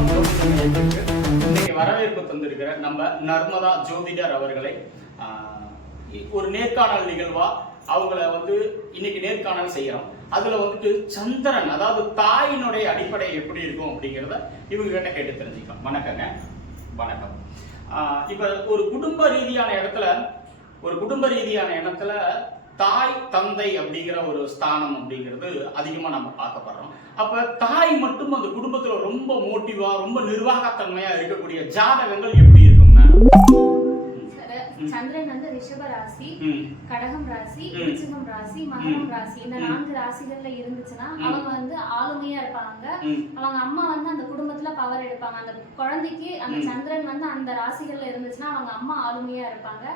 இன்னைக்கு வரவேற்பு தந்திருக்கிற நம்ம நர்மதா ஜோதிடர் அவர்களை ஒரு நேர்காணல் நிகழ்வா அவங்கள இன்னைக்கு நேர்காணல் செய்யறோம். அதுல சந்திரன், அதாவது தாயினுடைய அடிப்படை எப்படி இருக்கும் அப்படிங்கிறத இவங்க கிட்ட கேட்டு தெரிஞ்சுக்கலாம். வணக்கங்க. வணக்கம். இப்ப ஒரு குடும்ப ரீதியான இடத்துல தாய் தந்தை அப்படிங்கிற ஒரு ஸ்தானம் அப்படிங்கிறது அதிகமா நம்ம பார்க்கப்படுறோம். அப்ப தாய் மட்டும் அந்த குடும்பத்துல ரொம்ப மோட்டிவா, ரொம்ப நிர்வாகத்தன்மையா இருக்கக்கூடிய ஜாதகங்கள் எப்படி இருக்கும் மேடம்? சந்திரன் ரிஷப ராசி, கடகம் ராசி, விருச்சிகம் ராசி, மகரம் ராசி, இந்த 4 ராசிகள்ல இருந்துச்சுன்னா அவங்க ஆளுமையா இருப்பாங்க. அவங்க அம்மா அந்த குடும்பத்துல பவர் எடுப்பாங்க. அந்த குழந்தைக்கு அந்த சந்திரன் அந்த ராசிகள்ல இருந்துச்சுன்னா அவங்க அம்மா ஆளுமையா இருப்பாங்க.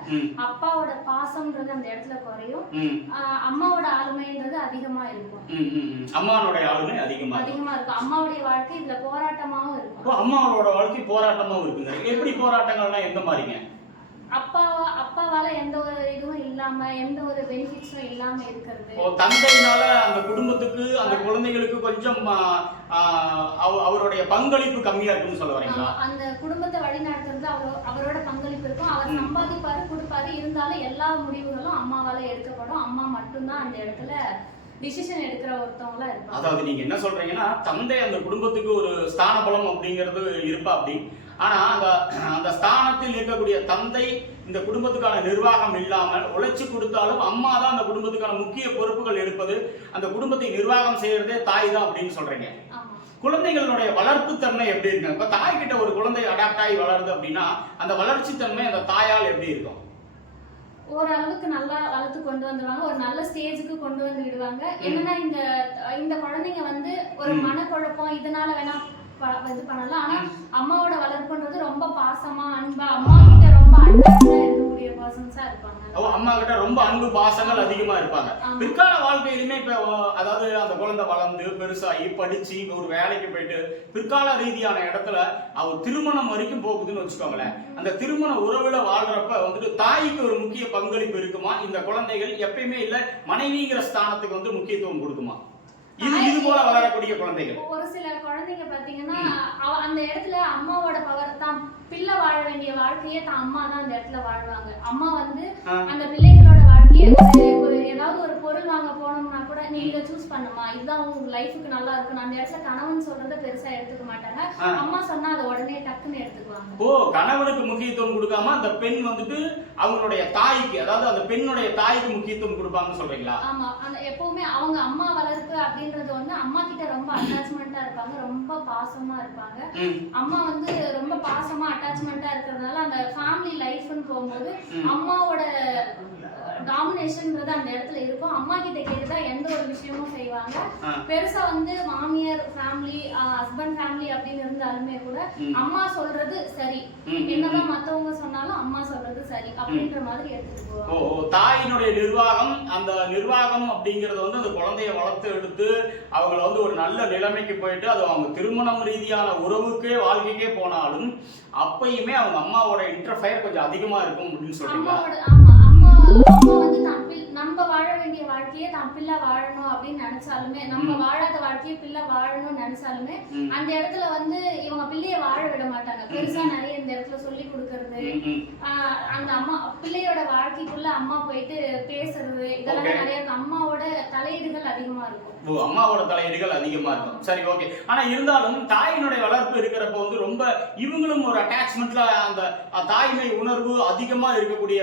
அப்பாவோட பாசம்ன்றது அந்த இடத்துல குறையும், அம்மாவோட ஆளுமைன்றது அதிகமா இருக்கும். அம்மாவோட ஆளுமை அதிகமா இருக்கும். அம்மாவுடைய வாழ்க்கை இதுல போராட்டமாவும் இருக்கும். அம்மாவோட வாழ்க்கை போராட்டமாவும் இருக்குங்க. எப்படி போராட்டங்கள்னா எந்த மாதிரிங்க? அப்பாவால எந்த ஒரு இதுவும் இல்லாம, எந்த ஒரு பெனிஃபிட்ஸும் இல்லாம இருக்கிறது. தந்தையினால அந்த குடும்பத்துக்கு, அந்த குழந்தைகளுக்கு கொஞ்சம் அவருடைய பங்களிப்பு கம்மியா இருக்குன்னு சொல்ல வரீங்களா? அந்த குடும்பத்தை வழி நடத்துறது அவரோட பங்களிப்பு இருக்கும். அவர் சம்பாதிப்பாரு, கொடுப்பாரு. இருந்தாலும் எல்லா முடிவுகளும் அம்மாவால எடுக்கப்படும். அம்மா மட்டும்தான் அந்த இடத்துல டிசிஷன் எடுக்கிற ஒருத்தவங்களா இருப்பாங்க. அதாவது நீங்க என்ன சொல்றீங்கன்னா, தந்தை அந்த குடும்பத்துக்கு ஒரு ஸ்தான பலம் அப்படிங்கிறது இருப்பா அப்படி. ஆனா அந்த ஸ்தானத்தில் இருக்கக்கூடிய தந்தை இந்த குடும்பத்துக்கான நிர்வாகம் இல்லாமல் உழைச்சு கொடுத்தாலும் அம்மா தான் அந்த குடும்பத்துக்கான முக்கிய பொறுப்புகள் எடுப்பது, அந்த குடும்பத்தை நிர்வாகம் செய்யறதே தாய் தான் அப்படின்னு சொல்றீங்க. குழந்தைகளுடைய வளர்ப்பு தன்மை எப்படி இருக்கு? இப்ப தாய் கிட்ட ஒரு குழந்தை அடாப்ட் ஆகி வளருது அப்படின்னா அந்த வளர்ச்சி தன்மை அந்த தாயால் எப்படி இருக்கும்? ஓரளவுக்கு நல்லா வளர்த்து கொண்டு வந்துடுவாங்க. ஒரு நல்ல ஸ்டேஜுக்கு கொண்டு வந்து விடுவாங்க. என்னன்னா இந்த குழந்தைங்க ஒரு மனக்குழப்பம் இதனால வேணா இது பண்ணலாம். ஆனா அம்மாவோட வளர்ப்புன்றது ரொம்ப பாசமா, அன்பா, அம்மா கிட்ட ரொம்ப அன்பா இருக்கக்கூடிய பர்சன்ஸா இருப்பாங்க. அம்மா கிட்ட ரொம்ப அன்பு பாசங்கள் அதிகமா இருப்பாங்க. பிற்கால வாழ்க்கையிலுமே இப்ப அதாவது அந்த குழந்தை வளர்ந்து பெருசாகி படிச்சு ஒரு வேலைக்கு போயிட்டு பிற்கால ரீதியான இடத்துல அவர் திருமணம் வரைக்கும் போகுதுன்னு வச்சுக்கோங்களேன். அந்த திருமண உறவுல வாழ்றப்ப தாய்க்கு ஒரு முக்கிய பங்களிப்பு இருக்குமா? இந்த குழந்தைகள் எப்பயுமே இல்ல மனைவிங்கிற ஸ்தானத்துக்கு முக்கியத்துவம் கொடுக்குமா? இது போல வளரக்கூடிய குழந்தைகள், ஒரு சில குழந்தைங்க பாத்தீங்கன்னா அந்த இடத்துல அம்மாவோட பவர் தான், பிள்ளை வாழ வேண்டிய வாழ்க்கையே தான் அம்மா தான் அந்த இடத்துல வாழ்வாங்க. அம்மா அந்த பிள்ளைகளோட வாழ்க்கையை ஒரு ஏதாவது ஒரு பொருள் வாங்க போனோம்னா கூட நீ இதை சூஸ் பண்ணுமா, இதுதான் உங்க லைஃபுக்கு நல்லா இருக்கும், அந்த இடத்துல கணவன் சொல்றதை பெருசா எடுத்துக்க மாட்டாங்க. அம்மா சொன்னா அதை உடனே டக்குன்னு எடுத்துக்குவாங்க. கணவனுக்கு முக்கியத்துவம் கொடுக்காம அந்த பெண் அவங்களுடைய தாய்க்கு, அதாவது அந்த பெண்ணுடைய தாய்க்கு முக்கியத்துவம் கொடுப்பாங்கன்னு சொல்றீங்களா? ஆமா. அந்த எப்பவுமே அவங்க அம்மா வளர்ப்பு அப்படின்றது அம்மா கிட்ட ரொம்ப அட்டாச்மெண்டா இருப்பாங்க, ரொம்ப பாசமா இருப்பாங்க. அம்மா ரொம்ப பாசமா அட்டாச்மெண்டா இருக்கிறதுனால அந்த ஃபேமிலி லைஃப்னு போகும்போது அம்மாவோட டாமினேஷன்ன்றது அந்த இடத்துல இருக்கும். அம்மா கிட்ட கேட்டுதான் எந்த ஒரு விஷயமும் செய்வாங்க. பெருசா மாமியார் ஃபேமிலி, ஹஸ்பண்ட் ஃபேமிலி அப்படின்னு இருந்தாலுமே கூட அம்மா சொல்றது சரி, என்னதான் மத்தவங்க சொன்னாலும் அம்மா சொல்றது சரி அப்படின்ற மாதிரி எடுத்துட்டு போவாங்க. தாயினுடைய நிர்வாகம், அந்த நிர்வாகம் அப்படிங்கறது அந்த குழந்தைய வளர்த்து எடுத்து அவங்கள ஒரு நல்ல நிலைமைக்கு போயிட்டு அது அவங்க திருமணம் ரீதியான உறவுக்கே வாழ்க்கைக்கே போனாலும் அப்பயுமே அவங்க அம்மாவோட இன்டர்ஃபயர் கொஞ்சம் அதிகமா இருக்கும் அப்படின்னு சொல்றீங்க. நம்ம வாழ வேண்டிய வாழ்க்கையே தான் பிள்ளை வாழணும் அப்படின்னு நினைச்சாலுமே, நம்ம வாழாத வாழ்க்கையை பிள்ளை வாழணும்னு நினைச்சாலுமே அந்த இடத்துல இவங்க பிள்ளைய வாழ விட மாட்டாங்க. பெருசா நிறைய இந்த இடத்துல சொல்லி கொடுக்கறது, அந்த அம்மா பிள்ளையோட வாழ்க்கைக்குள்ள அம்மா போயிட்டு பேசுறது, இதெல்லாம் நிறைய அம்மாவோட தலையீடுகள் அதிகமா இருக்கும். அம்மாவோட தலையீடுகள் அதிகமா இருக்கும். சரி, ஓகே. ஆனா இருந்தாலும் தாயினுடைய வளர்ப்பு இருக்கிறப்ப ரொம்ப இவங்களும் ஒரு அட்டாச்மெண்ட்ல அந்த தாய்மை உணர்வு அதிகமா இருக்கக்கூடிய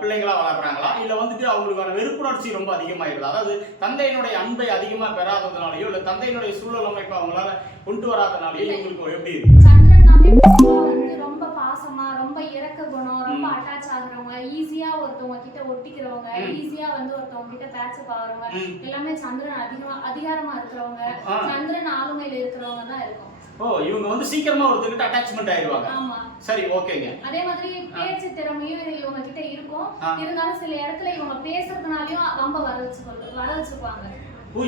பிள்ளைங்களா வளர்றாங்களா, இல்ல அவங்களுக்கான வெறுப்புணர்ச்சி ரொம்ப அதிகமாயிருது? அதாவது தந்தையினுடைய அன்பை அதிகமா பெறாததுனாலயோ இல்ல தந்தையினுடைய சூழல் அமைப்பு அவங்களால கொண்டு வராதனாலயோ இவங்களுக்கு எப்படி இருக்கு? ரொம்ப பாசமா, ரொம்ப இரக்க குணம், ரொம்ப அட்டாச் ஆகுறவங்க, ஈஸியா ஒருத்தவங்க கிட்ட ஒட்டிக்கிறவங்க, ஈஸியா ஒருத்தவங்க கிட்ட பேட்சப் ஆகுறவங்க, எல்லாமே சந்திரன் அதிகாரமா இருக்கிறவங்க, சந்திரன் ஆளுமையில இருக்கிறவங்க தான் இருக்கும். இவங்க சீக்கிரமா ஒருத்தர்கிட்ட அட்டாச்மெண்ட் ஆயிடுவாங்க. ஆமா. சரி, ஓகேங்க. அதே மாதிரி பேச்சு திறமையும் இவங்க கிட்ட இருக்கும். இருந்தாலும் சில இடத்துல இவங்க பேசுறதுனாலயும் ரொம்ப வர வச்சுக்குவாங்க.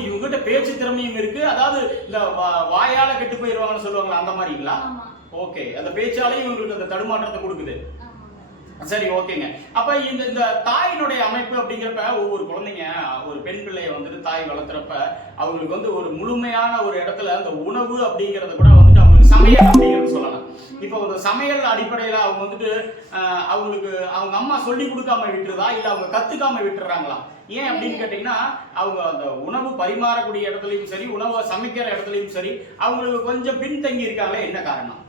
இவங்ககிட்ட பேச்சு திறமையும் இருக்கு. அதாவது இந்த வாயால கெட்டு போயிருவாங்கன்னு சொல்லுவாங்களா, அந்த மாதிரிங்களா? ஓகே. அந்த பேச்சாலையும் இவங்களுக்கு அந்த தடுமாற்றத்தை கொடுக்குது. சரி, ஓகேங்க. அப்ப இந்த தாயினுடைய அமைப்பு அப்படிங்கிறப்ப ஒவ்வொரு குழந்தைங்க, ஒரு பெண் பிள்ளைய தாய் வளர்த்துறப்ப அவங்களுக்கு ஒரு முழுமையான ஒரு இடத்துல அந்த உணவு அப்படிங்கறத கூட அவங்களுக்கு சமையல் அப்படிங்கிறது சொல்லலாம். இப்போ ஒரு சமையல் அடிப்படையில அவங்க வந்துட்டு அவங்களுக்கு அவங்க அம்மா சொல்லி கொடுக்காம விட்டுறதா இல்ல அவங்க கத்துக்காம விட்டுறாங்களா? ஏன் அப்படின்னு கேட்டீங்கன்னா அவங்க அந்த உணவு பரிமாறக்கூடிய இடத்துலயும் சரி, உணவை சமைக்கிற இடத்துலயும் சரி அவங்களுக்கு கொஞ்சம் பின்தங்கி இருக்காங்களே, என்ன காரணம்?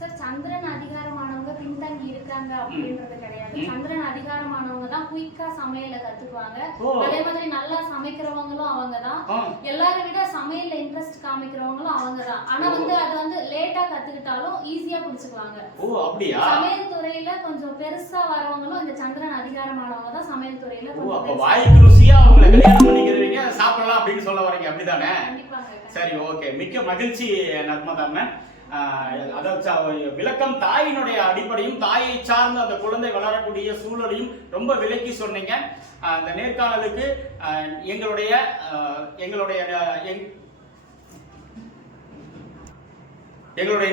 சார், சந்திரன் அதிகாரமானவங்க பின்தங்கி இருக்காங்க அப்படின்றது கிடையாது. சந்திரன் அதிகாரமானவங்க தான் குயிக்கா சமையல கத்துக்குவாங்க. அதே மாதிரி நல்லா சமைக்கிறவங்களும் அவங்கதான். எல்லாரை விட சமையல்ல இன்ட்ரெஸ்ட் காமிக்கிறவங்களும் அவங்கதான். ஆனா வந்து அது வந்து லேட்டா கத்துக்கிட்டாலும் ஈஸியா புடிச்சுக்குவாங்க. ஓ அப்படியா? சமையல் துறையில கொஞ்சம் பெருசா வரவங்களும் இந்த சந்திரன் அதிகாரமானவங்க தான் சமையல் துறையில கொஞ்சம். அப்ப வாய்க்கு ருசியா அவங்களை கல்யாணம் பண்ணிக்கிறவங்க சாப்பிடலாம் அப்படின்னு சொல்ல வரீங்க, அப்படிதானே? கண்டிப்பாங்க. சரி, ஓகே, மிக்க மகிழ்ச்சி நர்மதா மேம். அதாவது விளக்கம் தாயினுடைய அடிப்படையும் தாயை சார்ந்த அந்த குழந்தை வளரக்கூடிய சூழலையும் ரொம்ப விலக்கி சொன்னீங்க. அந்த நேர்காணலுக்கு எங்களுடைய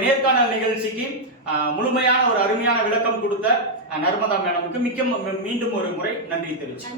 நேர்காணல் நிகழ்ச்சிக்கு முழுமையான ஒரு அருமையான விளக்கம் கொடுத்த நர்மதா மேடமுக்கு மீண்டும் ஒரு முறை நன்றி தெரிவிச்சு.